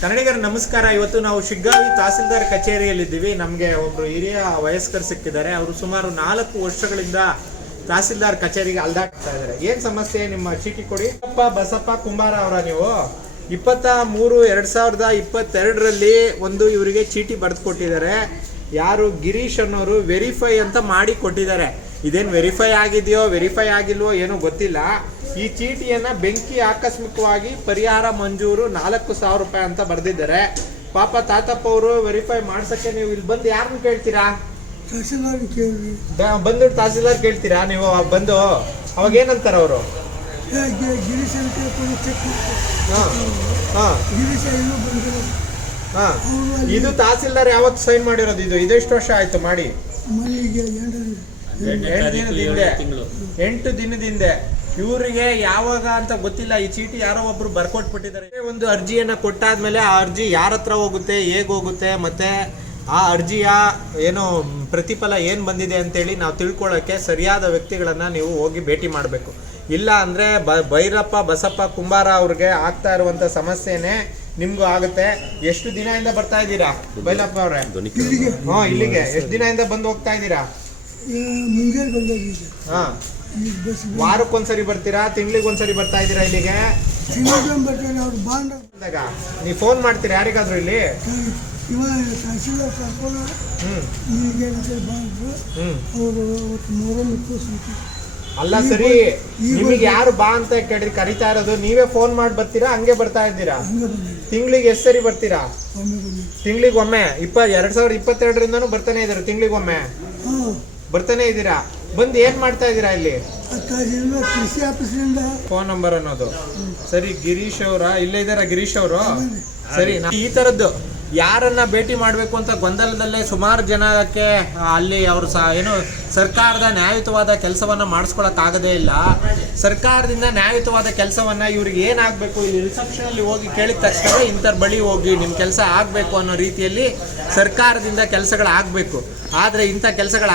ಕನ್ನಡಿಗರ ನಮಸ್ಕಾರ. ಇವತ್ತು ನಾವು ಶಿಗ್ಗಾವಿ ತಹಸೀಲ್ದಾರ್ ಕಚೇರಿಯಲ್ಲಿದ್ದೀವಿ. ನಮಗೆ ಒಬ್ಬರು ಹಿರಿಯ ವಯಸ್ಕರು ಸಿಕ್ಕಿದ್ದಾರೆ. ಅವರು ಸುಮಾರು ನಾಲ್ಕು ವರ್ಷಗಳಿಂದ ತಹಸೀಲ್ದಾರ್ ಕಚೇರಿಗೆ ಅಲ್ದಾಡ್ತಾ ಇದ್ದಾರೆ. ಏನು ಸಮಸ್ಯೆ? ನಿಮ್ಮ ಚೀಟಿ ಕೊಡಿ. ಅಪ್ಪ ಬಸಪ್ಪ ಕುಂಬಾರ ಅವರ ನೀವು. ಇಪ್ಪತ್ತ ಮೂರು, ಎರಡು ಸಾವಿರದ ಇಪ್ಪತ್ತೆರಡರಲ್ಲಿ ಒಂದು ಇವರಿಗೆ ಚೀಟಿ ಬರೆದು ಕೊಟ್ಟಿದ್ದಾರೆ ಯಾರು ಗಿರೀಶ್ ಅನ್ನೋರು ವೆರಿಫೈ ಅಂತ ಮಾಡಿ ಕೊಟ್ಟಿದ್ದಾರೆ ಇದೇನು ವೆರಿಫೈ ಆಗಿದೆಯೋ ವೆರಿಫೈ ಆಗಿಲ್ವೋ ಏನೋ ಗೊತ್ತಿಲ್ಲ. ಈ ಚೀಟಿಯನ್ನ ಬೆಂಕಿ ಆಕಸ್ಮಿಕವಾಗಿ ಪರಿಹಾರ ಮಂಜೂರು ನಾಲ್ಕು ಸಾವಿರ ರೂಪಾಯಿ ಅಂತ ಬರೆದಿದ್ದಾರೆ. ಪಾಪ ತಾತಪ್ಪ ಅವರು ವೆರಿಫೈ ಮಾಡ್ಸಕ್ಕೆ ನೀವು ಇಲ್ಲಿ ಬಂದು ಯಾರನ್ನ ಕೇಳ್ತೀರಾ? ಬಂದು ತಹಸೀಲ್ದಾರ್ ಕೇಳ್ತೀರಾ? ನೀವು ಬಂದು ಅವಾಗ ಏನಂತಾರ ಅವರು? ಇದು ತಹಸೀಲ್ದಾರ್ ಯಾವತ್ತು ಸೈನ್ ಮಾಡಿರೋದು? ಇದು ಇದೆಷ್ಟು ವರ್ಷ ಆಯ್ತು ಮಾಡಿ? ಎಂಟು ಎಂಟು ದಿನದ ಹಿಂದೆ ಎಂಟು ದಿನದ ಹಿಂದೆ ಇವರಿಗೆ ಯಾವಾಗ ಅಂತ ಗೊತ್ತಿಲ್ಲ. ಈ ಚೀಟಿ ಯಾರೋ ಒಬ್ರು ಬರ್ಕೊಟ್ಬಿಟ್ಟಿದ್ದಾರೆ. ಒಂದು ಅರ್ಜಿಯನ್ನ ಕೊಟ್ಟಾದ್ಮೇಲೆ ಆ ಅರ್ಜಿ ಯಾರ ಹತ್ರ ಹೋಗುತ್ತೆ ಹೇಗ್ ಹೋಗುತ್ತೆ ಮತ್ತೆ ಆ ಅರ್ಜಿಯ ಏನು ಪ್ರತಿಫಲ ಏನು ಬಂದಿದೆ ಅಂತೇಳಿ ನಾವು ತಿಳ್ಕೊಳ್ಳೋಕ್ಕೆ ಸರಿಯಾದ ವ್ಯಕ್ತಿಗಳನ್ನ ನೀವು ಹೋಗಿ ಭೇಟಿ ಮಾಡಬೇಕು. ಇಲ್ಲ ಅಂದ್ರೆ ಬ ಭೈರಪ್ಪ ಬಸಪ್ಪ ಕುಂಬಾರ ಅವ್ರಿಗೆ ಆಗ್ತಾ ಇರುವಂತ ಸಮಸ್ಯೆನೇ ನಿಮ್ಗೂ ಆಗುತ್ತೆ. ಎಷ್ಟು ದಿನದಿಂದ ಬರ್ತಾ ಇದ್ದೀರಾ ಭೈರಪ್ಪ ಅವರೇ? ಇಲ್ಲಿಗೆ ಹಾ ಇಲ್ಲಿಗೆ. ಎಷ್ಟು ದಿನದಿಂದ ಬಂದು ಹೋಗ್ತಾ ಇದ್ದೀರಾ? ಮುಂಗೇರು ಹಾ. ಈಗ ಬಸ್ ವಾರಕ್ಕೊಂದ್ಸರಿ ಬರ್ತೀರಾ? ತಿಂಗ್ಳಿಗೊಂದ್ಸರಿ ಬರ್ತಾ ಇದ್ದೀರಾ ಇಲ್ಲಿಗೆ? ಅವ್ರು ಬಾಂಡ್ ನೀವು ಫೋನ್ ಮಾಡ್ತೀರಾ ಯಾರಿಗಾದ್ರೂ ಇಲ್ಲಿ? ತಹಸೀಲ್ದಾರ್ ಕರ್ಕೊಂಡು ಅವರು ಅವತ್ತು ಕೂರಿಸ್ಬಿಟ್ಟು ಅಲ್ಲ ಸರಿ ನಿಮಗೆ ಯಾರು ಬಾ ಅಂತ ಕೇಳಿ ಕರಿತಾ ಇರೋದು ನೀವೇ ಫೋನ್ ಮಾಡಿ ಬರ್ತೀರಾ? ಹಂಗೆ ಬರ್ತಾ ಇದ್ದೀರಾ? ತಿಂಗಳಿಗೆ ತಿಂಗ್ಳಿಗೆ ಎಷ್ಟು ಸರಿ ಬರ್ತೀರಾ? ತಿಂಗಳಿಗೆ ತಿಂಗ್ಳಿಗೆ ಒಮ್ಮೆ ಇಪ್ಪ ಎರಡು ಸಾವಿರದ ಇಪ್ಪತ್ತೆರಡರಿಂದನೂ ಬರ್ತಾನೆ ಇದ್ದಾರೆ ತಿಂಗಳಿಗೊಮ್ಮೆ. ಬರ್ತಾನೆ ಇದ್ದೀರಾ? ಬಂದು ಏನ್ ಮಾಡ್ತಾ ಇದ್ದೀರಾ ಇಲ್ಲಿ? ಕೃಷಿ ಆಫೀಸ್ನಿಂದ. ಫೋನ್ ನಂಬರ್ ಅನ್ನೋದು. ಸರಿ ಗಿರೀಶ್ ಅವರ ಇಲ್ಲೇ ಇದಾರ ಗಿರೀಶ್ ಅವರು? ಸರಿ ಈ ತರದ್ದು ಯಾರನ್ನ ಭೇಟಿ ಮಾಡಬೇಕು ಅಂತ ಗೊಂದಲದಲ್ಲೇ ಸುಮಾರು ಜನಕ್ಕೆ ಅಲ್ಲಿ ಅವರು ಸಹ ಏನು ಸರ್ಕಾರದ ನ್ಯಾಯಯುತವಾದ ಕೆಲಸವನ್ನ ಮಾಡಿಸ್ಕೊಳಕ್ ಆಗದೇ ಇಲ್ಲ. ಸರ್ಕಾರದಿಂದ ನ್ಯಾಯಯುತವಾದ ಕೆಲಸವನ್ನ ಇವ್ರಿಗೆ ಏನಾಗಬೇಕು? ಇಲ್ಲಿ ರಿಸೆಪ್ಷನ್ ಅಲ್ಲಿ ಹೋಗಿ ಕೇಳಿದ ತಕ್ಷಣ ಇಂಥರ ಬಳಿ ಹೋಗಿ ನಿಮ್ಮ ಕೆಲಸ ಆಗಬೇಕು ಅನ್ನೋ ರೀತಿಯಲ್ಲಿ ಸರ್ಕಾರದಿಂದ ಕೆಲಸಗಳಾಗಬೇಕು. ಆದರೆ ಇಂಥ ಕೆಲಸಗಳು